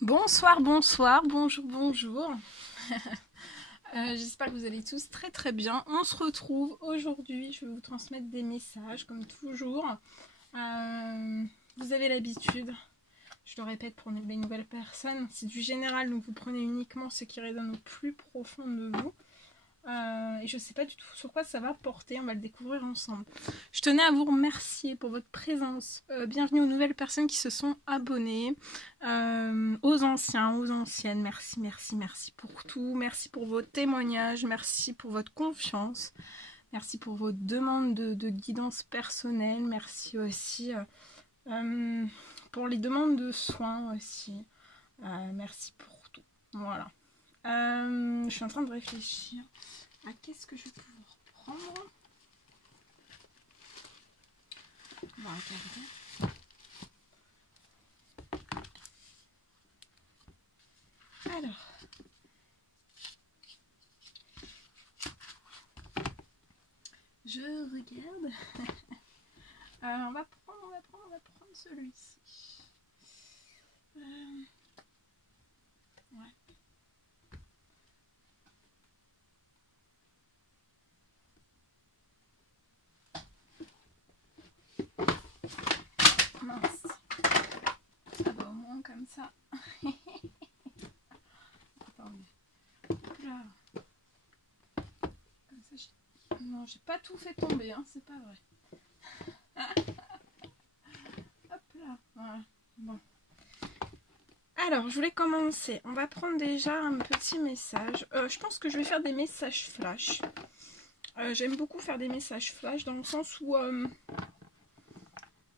Bonsoir, bonsoir, bonjour, bonjour. J'espère que vous allez tous très très bien. On se retrouve aujourd'hui, je vais vous transmettre des messages comme toujours. Vous avez l'habitude, je le répète pour les nouvelles personnes, c'est du général, donc vous prenez uniquement ce qui résonne au plus profond de vous. Et je ne sais pas du tout sur quoi ça va porter, on va le découvrir ensemble. Je tenais à vous remercier pour votre présence. Bienvenue aux nouvelles personnes qui se sont abonnées, aux anciens, aux anciennes. Merci, merci, merci pour tout. Merci pour vos témoignages, merci pour votre confiance, merci pour vos demandes de guidance personnelle, merci aussi pour les demandes de soins aussi. Merci pour tout. Voilà. Je suis en train de réfléchir à qu'est-ce que je vais pouvoir prendre. On va regarder. Alors. Je regarde. On va prendre celui-ci. Ouais. Mince. Ah bah au moins comme ça. Attendez. Là. Comme ça, non, j'ai pas tout fait tomber, hein, c'est pas vrai. Hop là. Voilà. Bon. Alors, je voulais commencer. On va prendre déjà un petit message. Je pense que je vais faire des messages flash. J'aime beaucoup faire des messages flash dans le sens où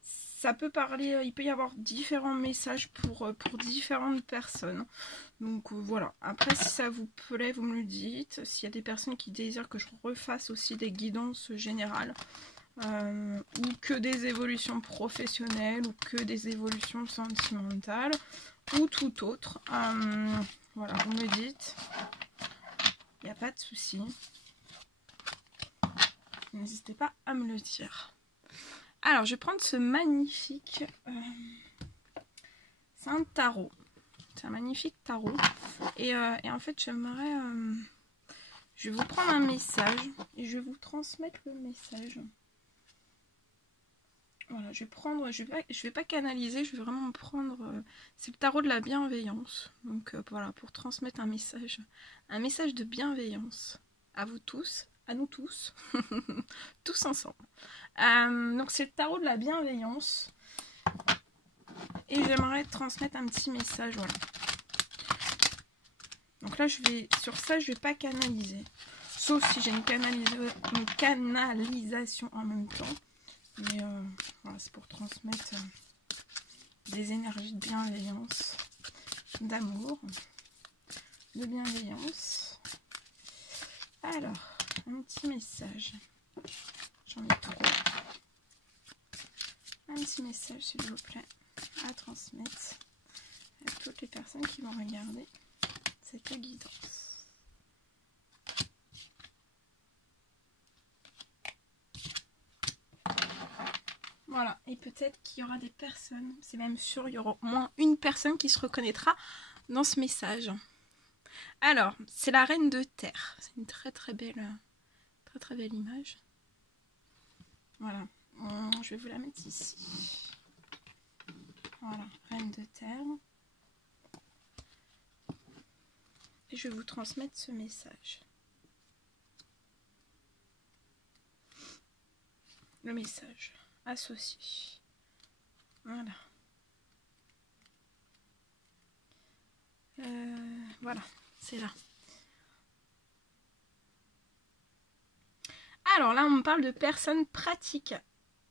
ça peut parler, il peut y avoir différents messages pour différentes personnes. Donc voilà. Après, si ça vous plaît, vous me le dites. S'il y a des personnes qui désirent que je refasse aussi des guidances générales, ou que des évolutions professionnelles, ou que des évolutions sentimentales, ou tout autre. Voilà, vous me dites. Il n'y a pas de souci. N'hésitez pas à me le dire. Alors, je vais prendre ce magnifique... c'est un tarot. C'est un magnifique tarot. Et en fait, j'aimerais... je vais vous prendre un message et je vais vous transmettre le message. Voilà, je vais pas canaliser, je vais vraiment prendre... c'est le tarot de la bienveillance. Donc voilà, pour transmettre un message de bienveillance à vous tous, à nous tous, tous ensemble. Donc c'est le tarot de la bienveillance. Et j'aimerais transmettre un petit message, voilà. Donc là, sur ça, je vais pas canaliser. Sauf si j'ai une canalisation en même temps. Mais voilà, c'est pour transmettre des énergies de bienveillance, d'amour, de bienveillance. Alors, un petit message. J'en ai trop. Un petit message, s'il vous plaît, à transmettre à toutes les personnes qui vont regarder cette guidance. Voilà, et peut-être qu'il y aura des personnes, c'est même sûr, il y aura au moins une personne qui se reconnaîtra dans ce message. Alors, c'est la reine de terre. C'est une très très belle image. Voilà, je vais vous la mettre ici. Voilà, reine de terre. Et je vais vous transmettre ce message. Le message associé. Voilà. Voilà, c'est là. Alors là, on me parle de personnes pratiques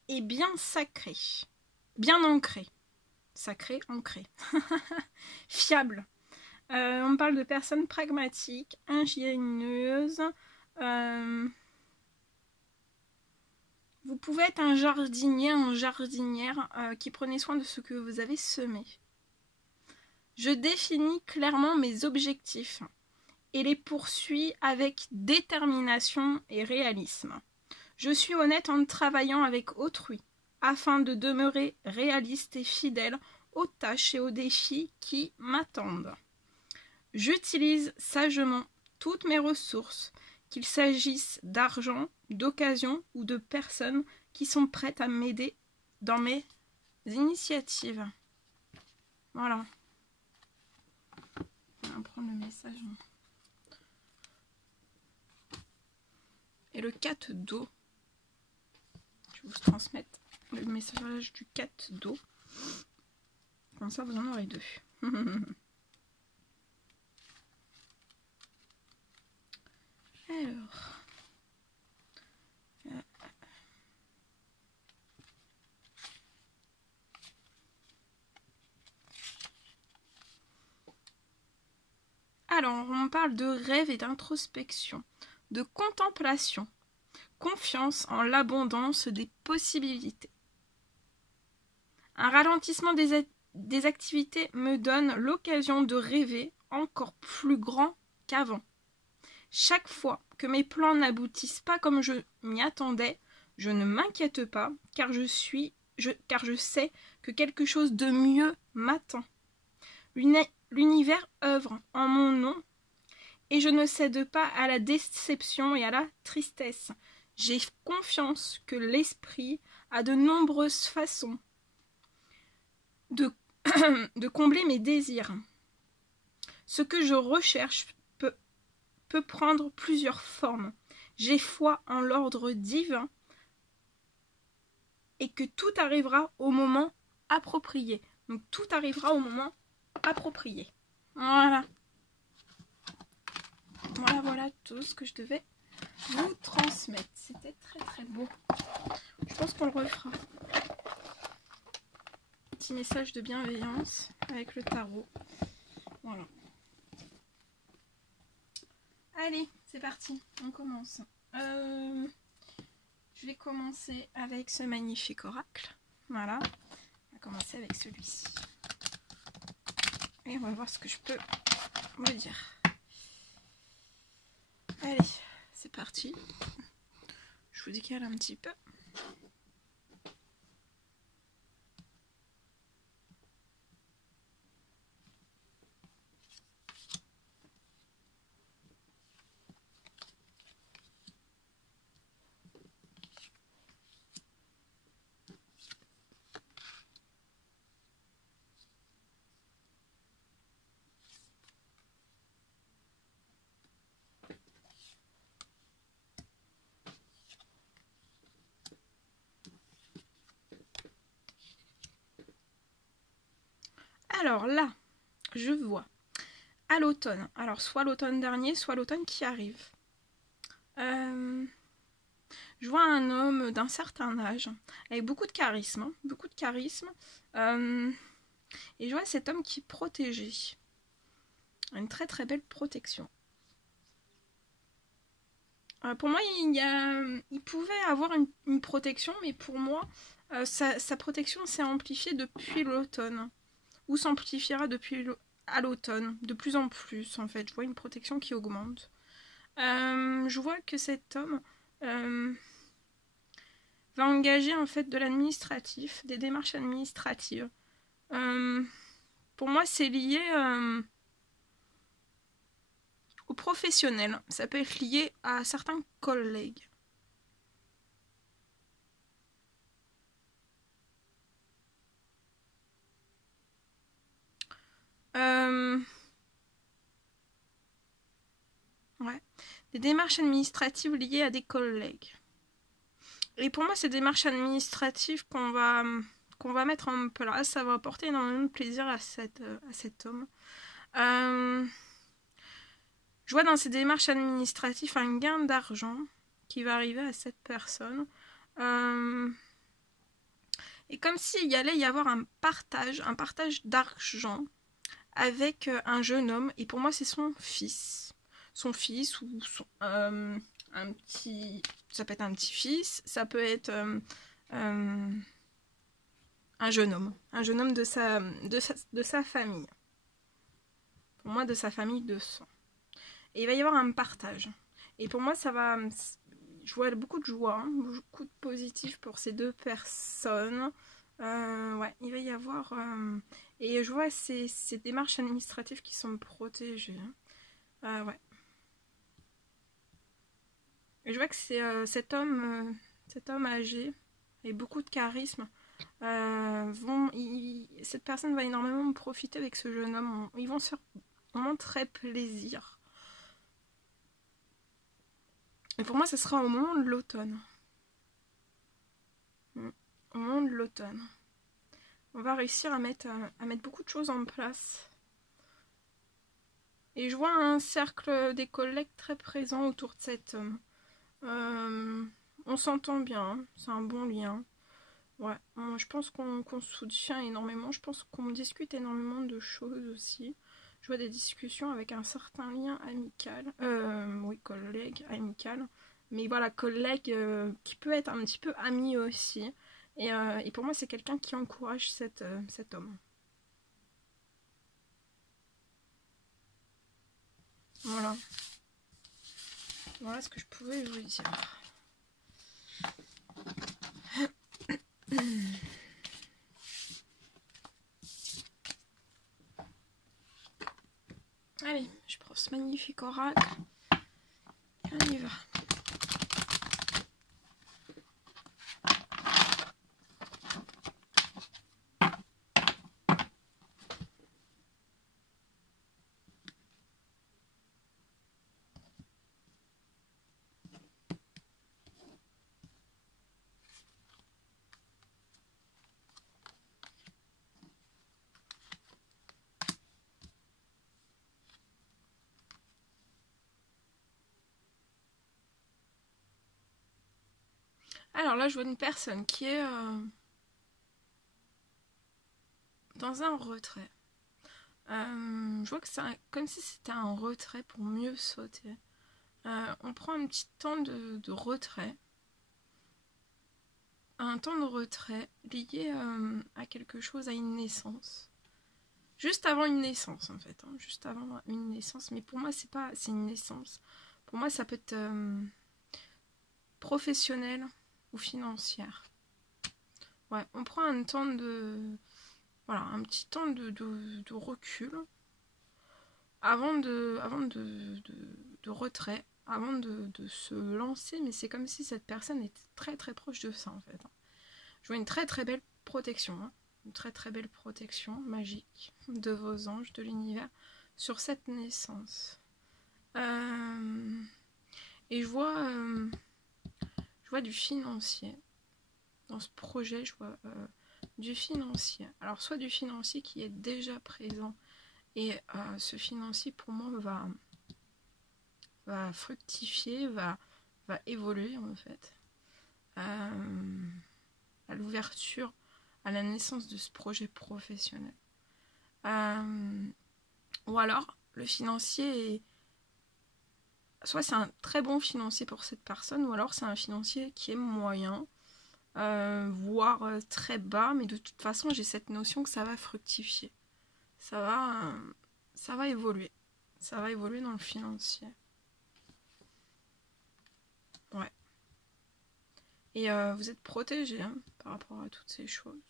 et bien sacrées. Bien ancrées. Sacrées, ancrées. Fiables. On me parle de personnes pragmatiques, ingénieuses. Vous pouvez être un jardinier, une jardinière qui prenez soin de ce que vous avez semé. Je définis clairement mes objectifs et les poursuis avec détermination et réalisme. Je suis honnête en travaillant avec autrui afin de demeurer réaliste et fidèle aux tâches et aux défis qui m'attendent. J'utilise sagement toutes mes ressources, qu'il s'agisse d'argent, d'occasion ou de personnes qui sont prêtes à m'aider dans mes initiatives. Voilà. On va prendre le message. Et le 4 d'eau. Je vais vous transmettre le message du 4 d'eau. Comme ça, vous en aurez 2. Alors, on parle de rêve et d'introspection, de contemplation, confiance en l'abondance des possibilités. Un ralentissement des activités me donne l'occasion de rêver encore plus grand qu'avant. Chaque fois que mes plans n'aboutissent pas comme je m'y attendais, je ne m'inquiète pas car je sais que quelque chose de mieux m'attend. L'univers œuvre en mon nom et je ne cède pas à la déception et à la tristesse. J'ai confiance que l'esprit a de nombreuses façons de combler mes désirs. Ce que je recherche peut prendre plusieurs formes. J'ai foi en l'ordre divin et que tout arrivera au moment approprié. Donc tout arrivera au moment approprié. Voilà. Voilà tout ce que je devais vous transmettre. C'était très très beau. Je pense qu'on le refera. Petit message de bienveillance avec le tarot. Voilà. Allez, c'est parti. On commence. Je vais commencer avec ce magnifique oracle. Voilà. On va commencer avec celui-ci. Et on va voir ce que je peux me dire. Allez, c'est parti. Je vous décale un petit peu. Alors là, je vois à l'automne, alors soit l'automne dernier, soit l'automne qui arrive. Je vois un homme d'un certain âge, avec beaucoup de charisme, et je vois cet homme qui est protégé. Une très très belle protection. Pour moi, il pouvait avoir une protection, mais pour moi, sa protection s'est amplifiée depuis l'automne. Ou s'amplifiera à l'automne, de plus en plus en fait. Je vois une protection qui augmente. Je vois que cet homme va engager en fait de l'administratif, des démarches administratives. Pour moi, c'est lié aux professionnels. Ça peut être lié à certains collègues. Ouais. Des démarches administratives liées à des collègues. Et pour moi, ces démarches administratives qu'on va mettre en place, ça va apporter énormément de plaisir à cet homme. Je vois dans ces démarches administratives un gain d'argent qui va arriver à cette personne. Et comme s'il y allait y avoir un partage d'argent avec un jeune homme. Et pour moi, c'est son fils. Son fils ou un petit... Ça peut être un petit-fils, ça peut être un jeune homme. Un jeune homme de sa famille. Pour moi, de sa famille de sang. Et il va y avoir un partage. Et pour moi, ça va... Je vois beaucoup de joie, beaucoup de positif pour ces deux personnes. Ouais, il va y avoir... et je vois ces démarches administratives qui sont protégées. Ouais. Et je vois que c'est cet homme âgé, avec beaucoup de charisme, cette personne va énormément profiter avec ce jeune homme. Ils vont se faire vraiment très plaisir. Et pour moi, ce sera au moment de l'automne. Au moment de l'automne. On va réussir à mettre beaucoup de choses en place. Et je vois un cercle des collègues très présent autour de cet homme. On s'entend bien, hein, c'est un bon lien. Ouais, je pense qu'on se soutient énormément. Je pense qu'on discute énormément de choses aussi. Je vois des discussions avec un certain lien amical. Oui, collègue, amical. Mais voilà, collègue qui peut être un petit peu ami aussi. Et pour moi, c'est quelqu'un qui encourage cet homme. Voilà. Voilà ce que je pouvais vous dire. Allez, je prends ce magnifique oracle. On y va. Alors là, je vois une personne qui est dans un retrait. Je vois que c'est comme si c'était un retrait pour mieux sauter. On prend un petit temps de retrait. Un temps de retrait lié à quelque chose, à une naissance. Juste avant une naissance, en fait. Hein, juste avant une naissance. Mais pour moi, c'est une naissance. Pour moi, ça peut être professionnelle ou financière. Ouais, on prend un temps de... Voilà, un petit temps de recul avant de retrait, avant de se lancer, mais c'est comme si cette personne était très très proche de ça en fait. Je vois une très très belle protection, hein, une très très belle protection magique de vos anges, de l'univers, sur cette naissance. Et je vois du financier. Dans ce projet, je vois du financier. Alors soit du financier qui est déjà présent, et ce financier pour moi va fructifier, va évoluer en fait. À l'ouverture, à la naissance de ce projet professionnel. Ou alors, le financier est... Soit c'est un très bon financier pour cette personne, ou alors c'est un financier qui est moyen, voire très bas, mais de toute façon, j'ai cette notion que ça va fructifier. Ça va évoluer. Ça va évoluer dans le financier. Ouais. Et vous êtes protégé hein, par rapport à toutes ces choses.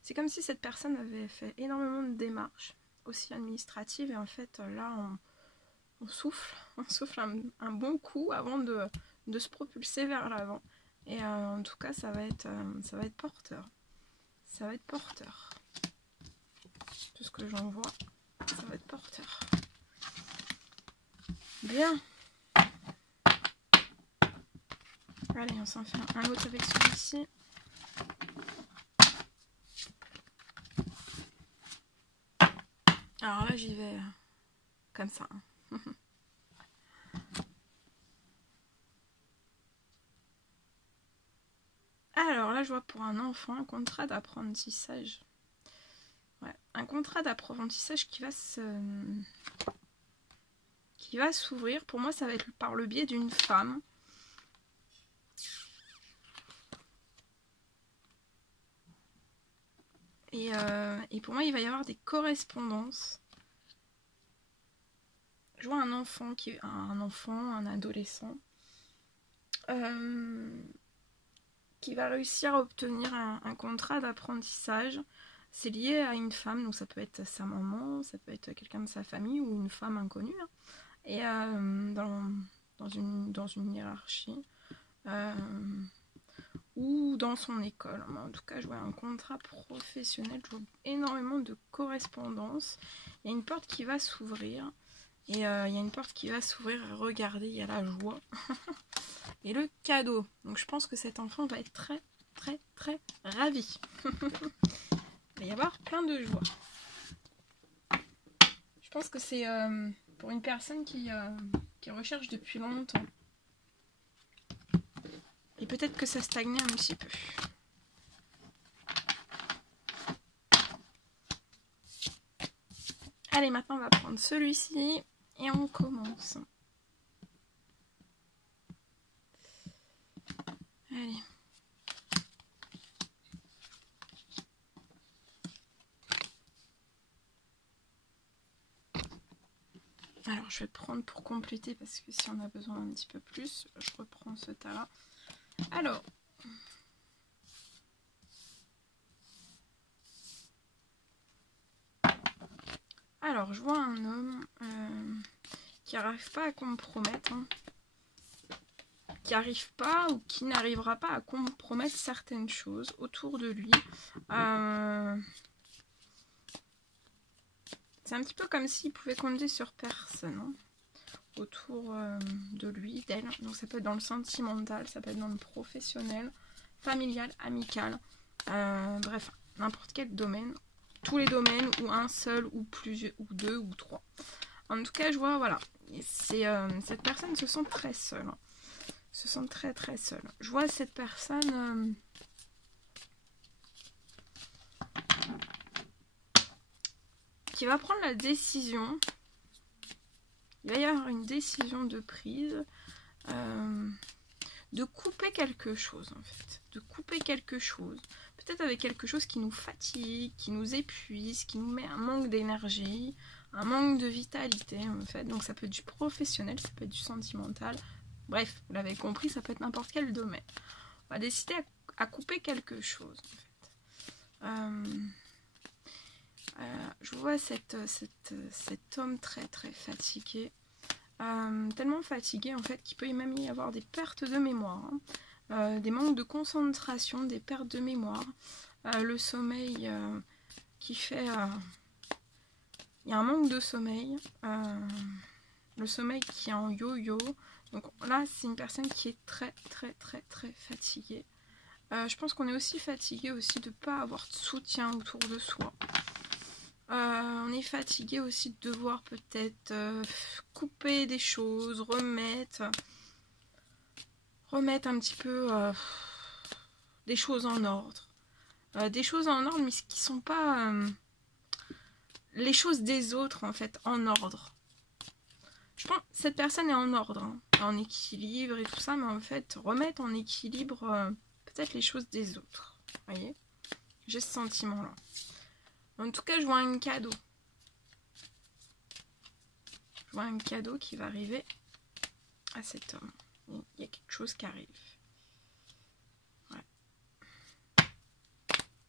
C'est comme si cette personne avait fait énormément de démarches, aussi administratives, et en fait là on souffle, on souffle un bon coup avant de se propulser vers l'avant. Et en tout cas ça va être porteur. Ça va être porteur. Tout ce que j'en vois, ça va être porteur. Bien. Allez, on s'en fait un autre avec celui-ci. Alors là, j'y vais comme ça. Alors là, je vois pour un enfant un contrat d'apprentissage. Ouais, un contrat d'apprentissage qui va s'ouvrir. Pour moi, ça va être par le biais d'une femme. Et pour moi, il va y avoir des correspondances. Je vois un enfant, un adolescent, qui va réussir à obtenir un contrat d'apprentissage. C'est lié à une femme, donc ça peut être sa maman, ça peut être quelqu'un de sa famille ou une femme inconnue. Hein. Et dans une hiérarchie ou dans son école. En tout cas, je vois un contrat professionnel, je vois énormément de correspondance. Il y a une porte qui va s'ouvrir. Et il y a une porte qui va s'ouvrir. Regardez, il y a la joie. Et le cadeau. Donc je pense que cet enfant va être très, très, très ravi. Il va y avoir plein de joie. Je pense que c'est pour une personne qui recherche depuis longtemps. Et peut-être que ça stagnait un petit peu. Allez, maintenant on va prendre celui-ci et on commence. Allez. Alors je vais prendre pour compléter parce que si on a besoin un petit peu plus, je reprends ce tas-là. Alors je vois un homme qui n'arrive pas à compromettre, hein, qui n'arrive pas ou qui n'arrivera pas à compromettre certaines choses autour de lui. C'est un petit peu comme s'il pouvait compter sur personne hein, autour de lui, d'elle. Donc ça peut être dans le sentimental, ça peut être dans le professionnel, familial, amical, bref, n'importe quel domaine. Tous les domaines, ou un seul, ou plusieurs, ou deux, ou trois. En tout cas, je vois, voilà, cette personne se sent très seule. Hein. Se sent très très seule. Je vois cette personne qui va prendre la décision. Il va y avoir une décision de prise de couper quelque chose en fait. De couper quelque chose. Peut-être avec quelque chose qui nous fatigue, qui nous épuise, qui nous met un manque d'énergie, un manque de vitalité en fait. Donc ça peut être du professionnel, ça peut être du sentimental. Bref, vous l'avez compris, ça peut être n'importe quel domaine. On va décider à couper quelque chose en fait. Je vois cet homme très très fatigué. Tellement fatigué en fait qu'il peut même y avoir des pertes de mémoire. Hein. Des manques de concentration, des pertes de mémoire, le sommeil qui fait... il y a un manque de sommeil, le sommeil qui est en yo-yo. Donc là, c'est une personne qui est très très très très fatiguée. Je pense qu'on est aussi fatigué aussi de ne pas avoir de soutien autour de soi. On est fatigué aussi de devoir peut-être couper des choses, remettre un petit peu des choses en ordre. Des choses en ordre, mais qui ne sont pas les choses des autres, en fait, en ordre. Je pense que cette personne est en ordre, hein, en équilibre et tout ça, mais en fait, remettre en équilibre peut-être les choses des autres. Vous voyez ? J'ai ce sentiment-là. En tout cas, je vois un cadeau. Je vois un cadeau qui va arriver à cet homme. Il y a quelque chose qui arrive. Ouais.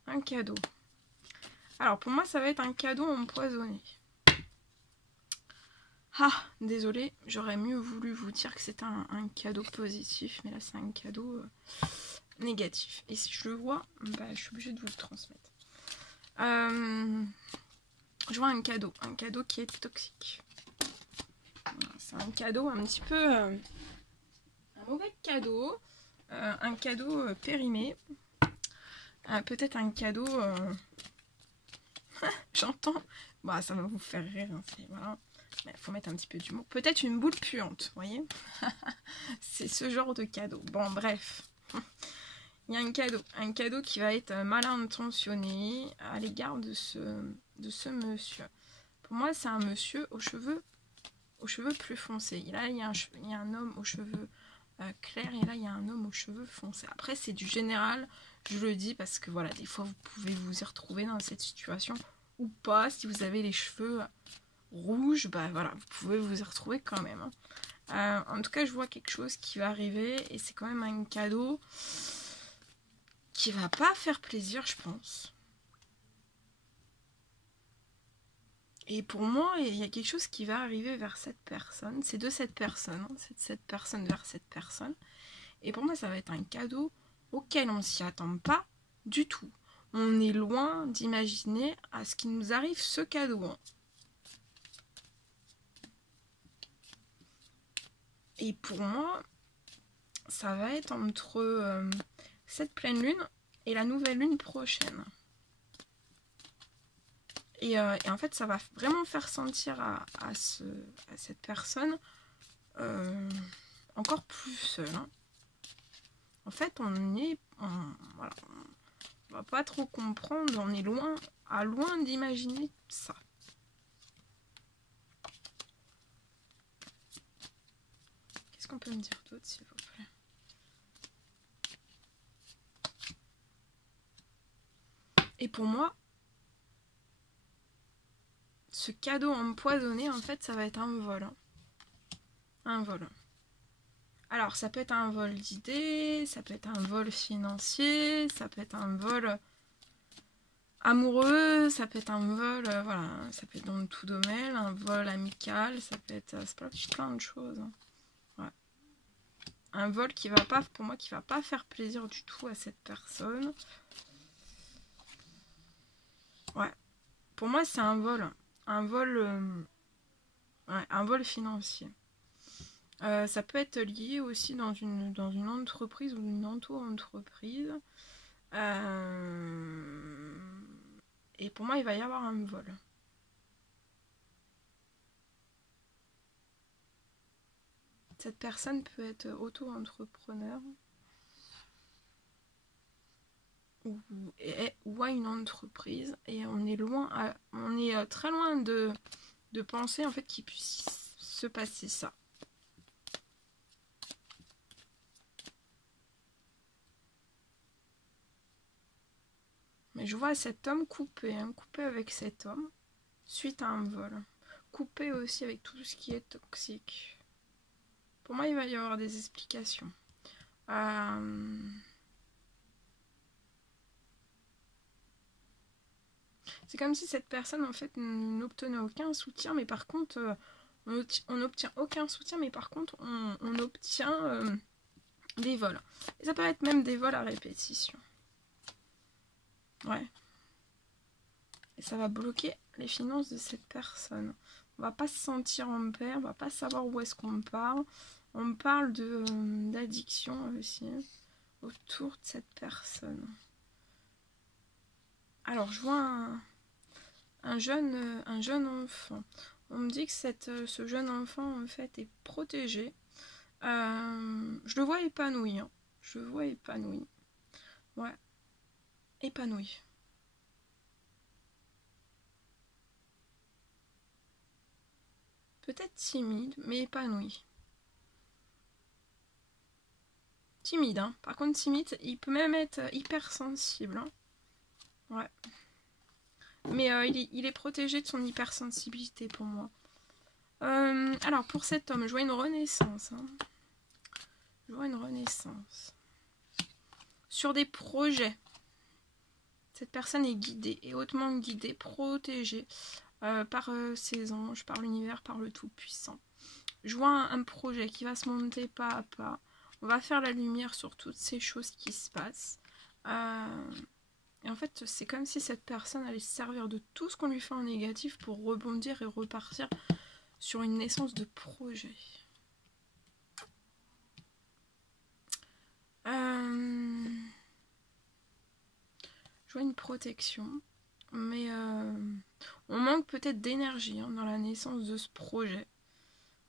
Un cadeau. Alors, pour moi, ça va être un cadeau empoisonné. Ah, désolé, j'aurais mieux voulu vous dire que c'était un cadeau positif, mais là, c'est un cadeau négatif. Et si je le vois, bah, je suis obligée de vous le transmettre. Je vois un cadeau qui est toxique. C'est un cadeau un petit peu... un mauvais cadeau. Un cadeau périmé. Peut-être un cadeau... J'entends... Bah, ça va vous faire rire. Hein, voilà. Il faut mettre un petit peu d'humour. Peut-être une boule puante, vous voyez. C'est ce genre de cadeau. Bon, bref. Il y a un cadeau qui va être mal intentionné à l'égard de ce monsieur. Pour moi, c'est un monsieur aux cheveux plus foncés. Et là, il y a un homme aux cheveux clairs et là, il y a un homme aux cheveux foncés. Après, c'est du général, je le dis parce que voilà, des fois, vous pouvez vous y retrouver dans cette situation ou pas. Si vous avez les cheveux rouges, bah voilà, vous pouvez vous y retrouver quand même. Hein. En tout cas, je vois quelque chose qui va arriver et c'est quand même un cadeau qui va pas faire plaisir, je pense. Et pour moi, il y a quelque chose qui va arriver vers cette personne. C'est de cette personne, hein, c'est de cette personne vers cette personne. Et pour moi, ça va être un cadeau auquel on s'y attend pas du tout. On est loin d'imaginer à ce qu'il nous arrive ce cadeau. Hein. Et pour moi, ça va être entre cette pleine lune et la nouvelle lune prochaine. Et en fait, ça va vraiment faire sentir à cette personne encore plus seule. Hein. En fait, voilà, on va pas trop comprendre, on est loin d'imaginer ça. Qu'est-ce qu'on peut me dire d'autre, s'il vous plaît? Et pour moi, ce cadeau empoisonné, en fait, ça va être un vol. Hein. Un vol. Alors, ça peut être un vol d'idées, ça peut être un vol financier, ça peut être un vol amoureux, ça peut être un vol, voilà, ça peut être dans tout domaine, un vol amical, ça peut être plein de choses. Hein. Ouais. Un vol qui va pas, pour moi, qui va pas faire plaisir du tout à cette personne. Ouais. Pour moi, c'est un vol financier. Ça peut être lié aussi dans une entreprise ou une auto-entreprise. Et pour moi, il va y avoir un vol. Cette personne peut être auto-entrepreneur ou à une entreprise. Et on est très loin de penser en fait qu'il puisse se passer ça. Mais je vois cet homme coupé avec cet homme suite à un vol. Coupé aussi avec tout ce qui est toxique. Pour moi, il va y avoir des explications. C'est comme si cette personne, en fait, n'obtenait aucun soutien, mais par contre, on n'obtient aucun soutien, mais par contre, on obtient des vols. Et ça peut être même des vols à répétition. Ouais. Et ça va bloquer les finances de cette personne. On va pas se sentir en paix, on va pas savoir où est-ce qu'on parle. On parle d'addiction aussi autour de cette personne. Alors, je vois un jeune enfant. On me dit que ce jeune enfant, en fait, est protégé. Je le vois épanoui. Hein. Je le vois épanoui. Ouais. Épanoui. Peut-être timide, mais épanoui. Timide, hein. Par contre, timide, il peut même être hypersensible. Hein. Ouais. Mais il est protégé de son hypersensibilité pour moi. Alors, pour cet homme, je vois une renaissance. Hein. Je vois une renaissance. Sur des projets. Cette personne est guidée, est hautement guidée, protégée par ses anges, par l'univers, par le Tout-Puissant. Je vois un projet qui va se monter pas à pas. On va faire la lumière sur toutes ces choses qui se passent. Et en fait, c'est comme si cette personne allait se servir de tout ce qu'on lui fait en négatif pour rebondir et repartir sur une naissance de projet. Je vois une protection, mais on manque peut-être d'énergie hein, dans la naissance de ce projet.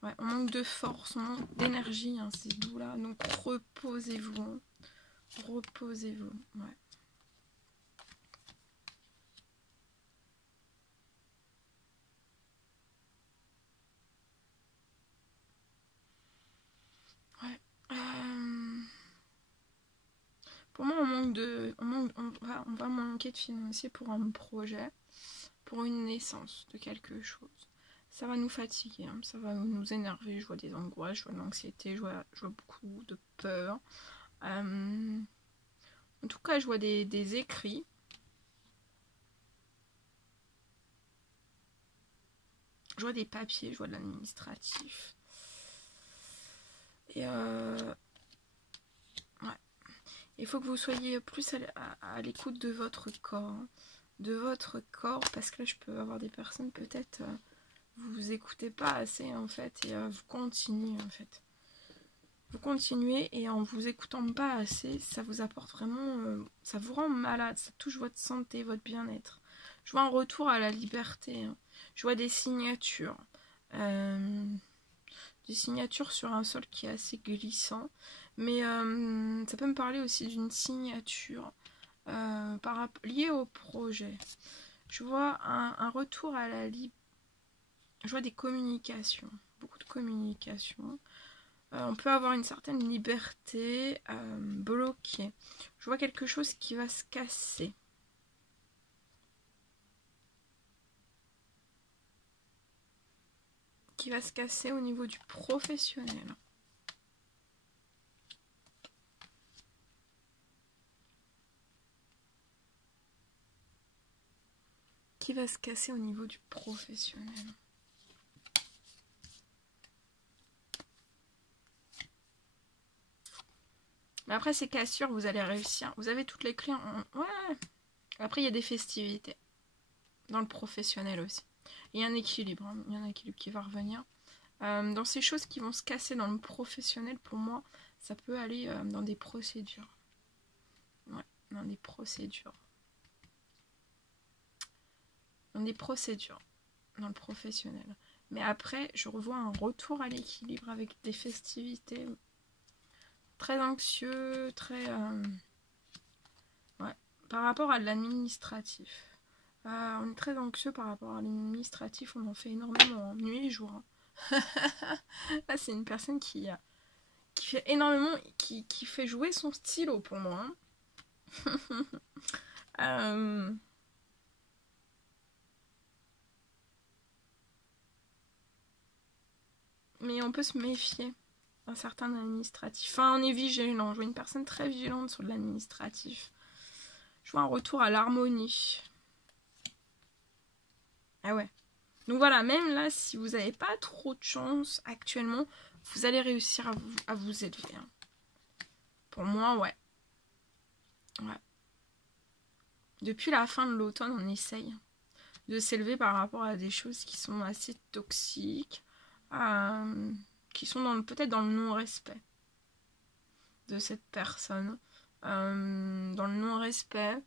Ouais, on manque de force, on manque d'énergie, hein, c'est doux là. Donc reposez-vous. Hein. Reposez-vous. Ouais. Ouais. Pour moi, on va manquer de financier pour un projet, pour une naissance de quelque chose. Ça va nous fatiguer, hein, ça va nous énerver. Je vois des angoisses, je vois de l'anxiété, je vois beaucoup de peur. On En tout cas, je vois des écrits. Je vois des papiers, je vois de l'administratif. Et ouais. Il faut que vous soyez plus à l'écoute de votre corps. Hein. De votre corps, parce que là, je peux avoir des personnes, peut-être, vous écoutez pas assez, en fait, et vous continuez, en fait. Vous continuez, et en vous écoutant pas assez, ça vous apporte vraiment... ça vous rend malade, ça touche votre santé, votre bien-être. Je vois un retour à la liberté. Hein. Je vois des signatures. Des signatures sur un sol qui est assez glissant. Mais ça peut me parler aussi d'une signature liée au projet. Je vois un retour à la liberté. Je vois des communications. Beaucoup de communications. On peut avoir une certaine liberté bloquée. Je vois quelque chose qui va se casser. Qui va se casser au niveau du professionnel. Qui va se casser au niveau du professionnel. Mais après, ces cassures, vous allez réussir. Vous avez toutes les clés. Ouais. Après, il y a des festivités. Dans le professionnel aussi. Il y a un équilibre. Hein. Il y a un équilibre qui va revenir. Dans ces choses qui vont se casser dans le professionnel, pour moi, ça peut aller dans des procédures. Ouais, dans des procédures. Dans des procédures. Dans le professionnel. Mais après, je revois un retour à l'équilibre avec des festivités... Très anxieux, très... ouais, par rapport à l'administratif. On est très anxieux par rapport à l'administratif, on en fait énormément, nuit et jour. Hein. Là, c'est une personne qui fait énormément, qui fait jouer son stylo pour moi. Hein. Mais on peut se méfier d'un certain administratif. Enfin, on est vigilant. Je vois une personne très vigilante sur de l'administratif. Je vois un retour à l'harmonie. Ah ouais. Donc voilà, même là, si vous n'avez pas trop de chance actuellement, vous allez réussir à vous élever. Hein. Pour moi, ouais. Ouais. Depuis la fin de l'automne, on essaye de s'élever par rapport à des choses qui sont assez toxiques, qui sont peut-être dans le non-respect de cette personne, dans le non-respect,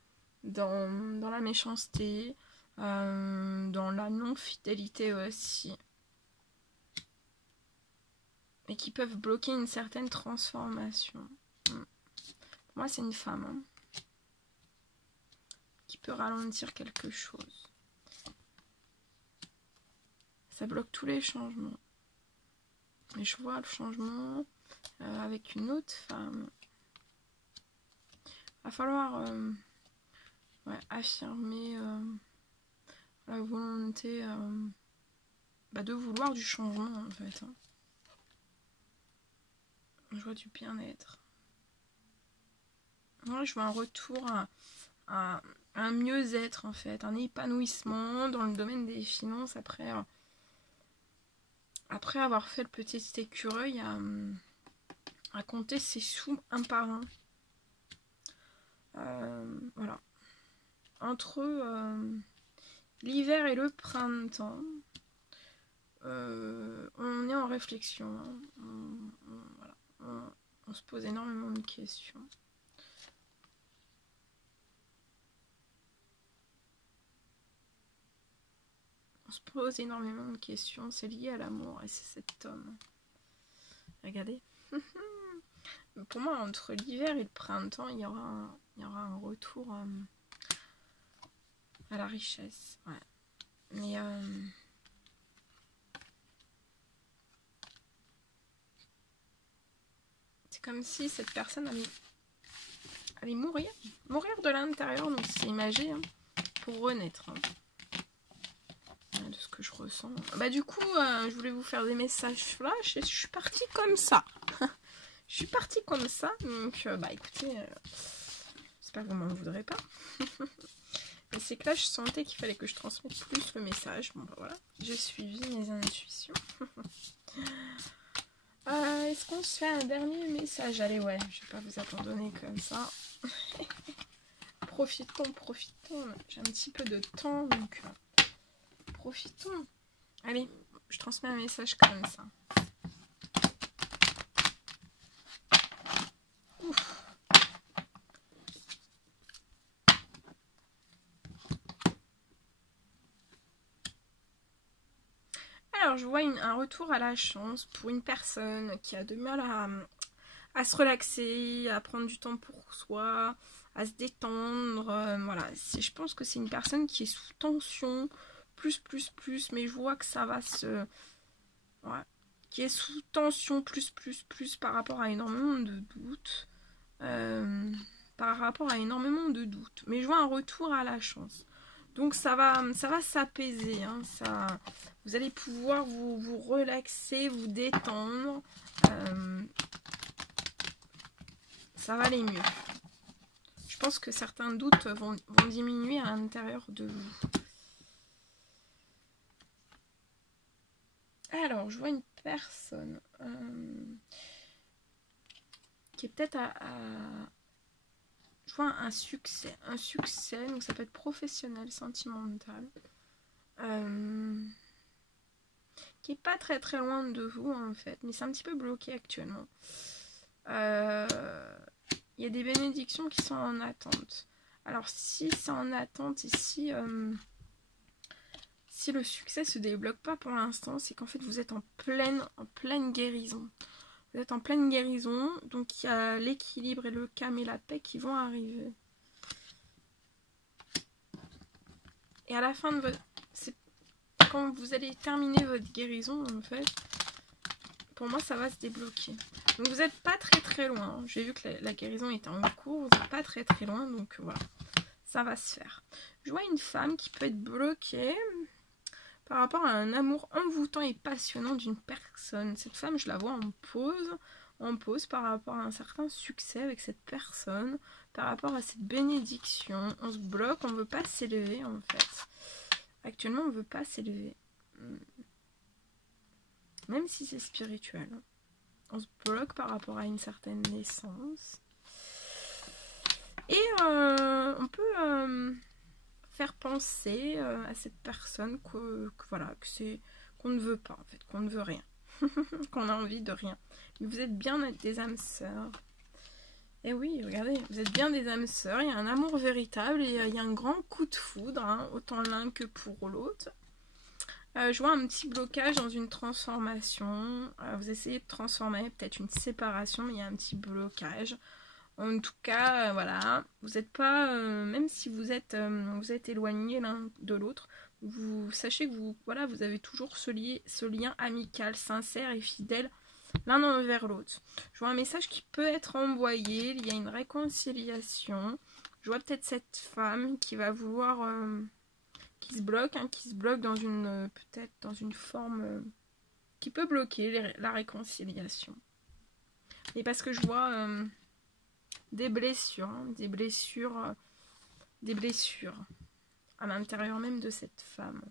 dans la méchanceté, dans la non-fidélité aussi, et qui peuvent bloquer une certaine transformation. Pour moi, c'est une femme hein, qui peut ralentir quelque chose. Ça bloque tous les changements. Et je vois le changement avec une autre femme. Il va falloir affirmer la volonté de vouloir du changement en fait. Hein. Je vois du bien-être. Ouais, je vois un retour à un mieux-être en fait, un épanouissement dans le domaine des finances après avoir fait le petit écureuil à compter ses sous un par un. Voilà. Entre l'hiver et le printemps, on est en réflexion. Hein. On se pose énormément de questions. On se pose énormément de questions. C'est lié à l'amour et c'est cet homme. Regardez. Pour moi, entre l'hiver et le printemps, il y aura un retour à la richesse. Ouais. Mais c'est comme si cette personne allait mourir de l'intérieur, donc c'est imagé, hein, pour renaître. Hein. De ce que je ressens. Bah du coup, je voulais vous faire des messages flash et je suis partie comme ça. Je suis partie comme ça, donc bah écoutez, j'espère j'espère que vous m'en voudrez pas. Mais c'est que là, je sentais qu'il fallait que je transmette plus le message. Bon, bah voilà, j'ai suivi mes intuitions. Est-ce qu'on se fait un dernier message? Allez, ouais, je vais pas vous abandonner comme ça. Profitons, profitons. J'ai un petit peu de temps, donc profitons. Allez, je transmets un message comme ça. Ouf. Alors, je vois un retour à la chance pour une personne qui a du mal à se relaxer, à prendre du temps pour soi, à se détendre. Voilà, je pense que c'est une personne qui est sous tension, plus, mais je vois que ça va se... Ouais, qui est sous tension, plus, par rapport à énormément de doutes. Par rapport à énormément de doutes. Mais je vois un retour à la chance. Donc ça va s'apaiser. Hein, vous allez pouvoir vous relaxer, vous détendre. Ça va aller mieux. Je pense que certains doutes vont diminuer à l'intérieur de vous. Alors, je vois une personne qui est peut-être je vois un succès, donc ça peut être professionnel, sentimental, qui est pas très très loin de vous en fait, mais c'est un petit peu bloqué actuellement. Il y a des bénédictions qui sont en attente. Alors si c'est en attente et si le succès se débloque pas pour l'instant, c'est qu'en fait vous êtes en pleine guérison. Vous êtes en pleine guérison, donc il y a l'équilibre et le calme et la paix qui vont arriver. Et à la fin de votre... Quand vous allez terminer votre guérison, en fait, pour moi, ça va se débloquer. Donc vous n'êtes pas très très loin. J'ai vu que la guérison était en cours, vous n'êtes pas très très loin, donc voilà, ça va se faire. Je vois une femme qui peut être bloquée par rapport à un amour envoûtant et passionnant d'une personne. Cette femme, je la vois en pause par rapport à un certain succès avec cette personne, par rapport à cette bénédiction. On se bloque, on ne veut pas s'élever en fait. Actuellement, on ne veut pas s'élever. Même si c'est spirituel. On se bloque par rapport à une certaine naissance. Et on peut faire penser à cette personne qu'on ne veut pas en fait, qu'on ne veut rien, qu'on a envie de rien. Mais vous êtes bien des âmes sœurs. Et oui, regardez, vous êtes bien des âmes sœurs, il y a un amour véritable et il y a un grand coup de foudre, hein, autant l'un que pour l'autre. Je vois un petit blocage dans une transformation. Vous essayez de transformer peut-être une séparation, mais il y a un petit blocage. En tout cas, voilà, vous n'êtes pas, même si vous êtes éloignés l'un de l'autre, vous sachez que vous avez toujours ce lien amical, sincère et fidèle l'un envers l'autre. Je vois un message qui peut être envoyé, il y a une réconciliation. Je vois peut-être cette femme qui va vouloir, qui se bloque dans peut-être dans une forme qui peut bloquer la réconciliation. Et parce que je vois des blessures à l'intérieur même de cette femme.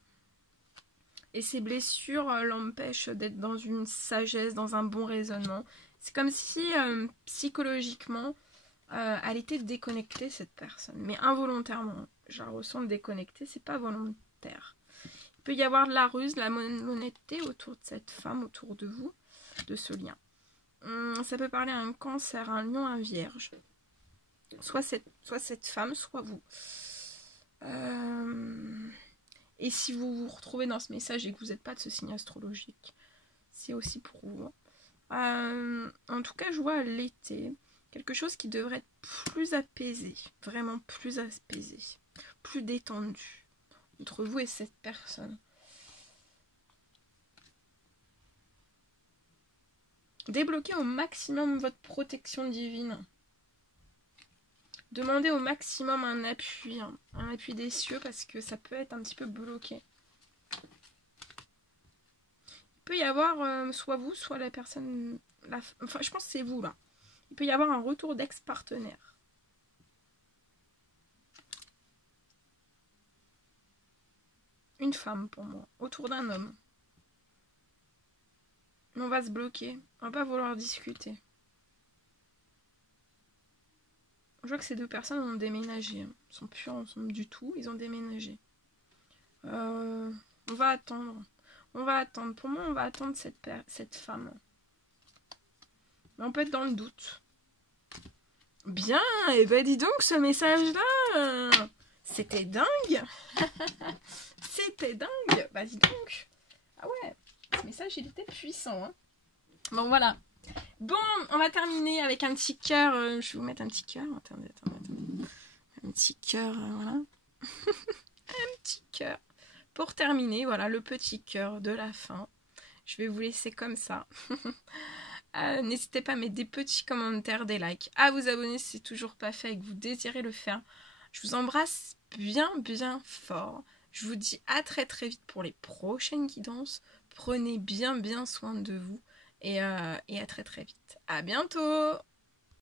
Et ces blessures l'empêchent d'être dans une sagesse, dans un bon raisonnement. C'est comme si psychologiquement, elle était déconnectée, cette personne. Mais involontairement, je la ressens déconnectée, c'est pas volontaire. Il peut y avoir de la ruse, de la malhonnêteté autour de cette femme, autour de vous, de ce lien. Ça peut parler à un cancer, un lion, un vierge. Soit cette femme, soit vous. Et si vous vous retrouvez dans ce message et que vous n'êtes pas de ce signe astrologique, c'est aussi pour vous. En tout cas, je vois l'été quelque chose qui devrait être plus apaisé, vraiment plus apaisé, plus détendu entre vous et cette personne. Débloquez au maximum votre protection divine. Demandez au maximum un appui des cieux parce que ça peut être un petit peu bloqué. Il peut y avoir soit vous, soit la personne... Enfin, je pense que c'est vous là. Il peut y avoir un retour d'ex-partenaire. une femme pour moi, autour d'un homme. On va se bloquer, on va pas vouloir discuter. Je vois que ces deux personnes ont déménagé. Ils sont plus ensemble du tout, ils ont déménagé. On va attendre. On va attendre. Pour moi, on va attendre cette femme. Mais on peut être dans le doute. Bien, et ben dis donc, ce message-là, c'était dingue. C'était dingue. Bah dis donc. Ah ouais, ce message, il était puissant. Hein. Bon, voilà. Bon, on va terminer avec un petit cœur. Je vais vous mettre un petit cœur. Attendez. Un petit cœur, voilà. Un petit cœur. Pour terminer, voilà, le petit cœur de la fin. Je vais vous laisser comme ça. N'hésitez pas à mettre des petits commentaires, des likes, à vous abonner si c'est toujours pas fait et que vous désirez le faire. Je vous embrasse bien fort. Je vous dis à très vite pour les prochaines guidances. Prenez bien soin de vous et à très vite. À bientôt!